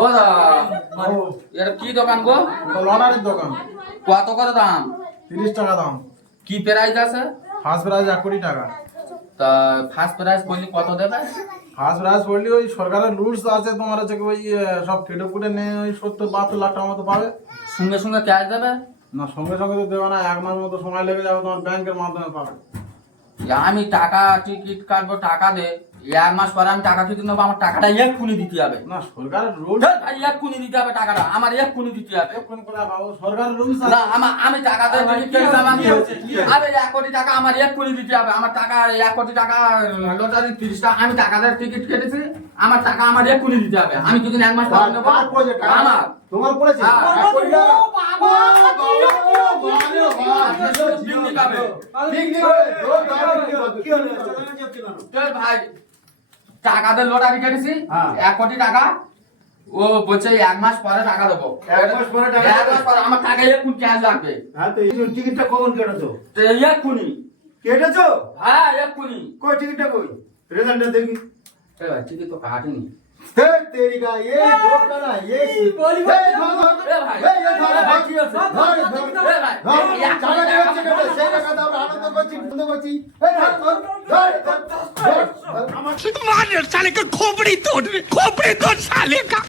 ও দা এর কি দোকান গো? লটারির দোকান। কত কত দাম? 30 টাকা দাম। কি প্রাইস আছে? ফার্স্ট প্রাইজ 1 কোটি টাকা। তা ফার্স্ট প্রাইস বললি কত দেবে? ফার্স্ট প্রাইজ বললি ওই সরকারের রুলস আছে তোমার হচ্ছে কি ওই সব কেটে কুটে নিয়ে ওই 70-72 লাখ টাকা মতো পাবে। সঙ্গে সঙ্গে ক্যাশ দেবে? না সঙ্গে সঙ্গে তো দেবে না, 1 মাস মতো সময় লেগে যাবে, তোমার ব্যাংকের মাধ্যমে পাবে। আমি টাকা টিকিট কাটবো, টাকা দে, 1 মাস পরে আমি টাকা টিকিট নেবো, আমার টাকাটা এক্ষুনি দিতে হবে। না সরকারের রুলস ভাই এক্ষুনি দিতে হবে টাকাটা, আমার এক্ষুনি দিতে হবে। কোন কোন পাবো, সরকারের রুলস আছে। না আমি টাকা দিয়ে টিকিট কেটে দিলাম, আমি আরে 1 কোটি টাকা আমার এক্ষুনি দিতে হবে। আমার টাকা 1 কোটি টাকা লটারি 30 টাকা, আমি টাকা দিয়ে টিকিট কেটেছি, আমার টাকা আমার এক্ষুনি দিতে হবে। আমি যদি 1 মাস পরে নেবো আমার তোমার পড়েছে হ্যাঁ, 1 কোটি টাকা। ভাই টাকা দিয়ে লটারি কেটেছি 1 কোটি টাকা, ও বলছে 1 মাস পরে টাকা দেবো। 1 মাস পরে টাকা 1 মাস পরে আমার টাকা এক্ষুনি ক্যাশ লাগবে। হ্যাঁ তো এই টিকিটটা কখন কেটেছো? তো এক্ষুনি, কেটেছো? হ্যাঁ এক্ষুনি। কই টিকিটটা কই? রেজাল্টটা দেখি। এ ভাই টিকিট তো কাটেনি। हे तेरी का ये धोखा ना ये बोली हे बोली। धर ए भाई, हे ये धर ए भाई, धर ঠিক আছে। धर এ ভাই, धर এই এক জানা কোটি যাচ্ছে টাকা কেটে সেই টাকা দাও আনন্দ করছি বন্ধ করছি হে ধর ধর ধর ধর मार साले का खोपड़ी तोड़ साले का।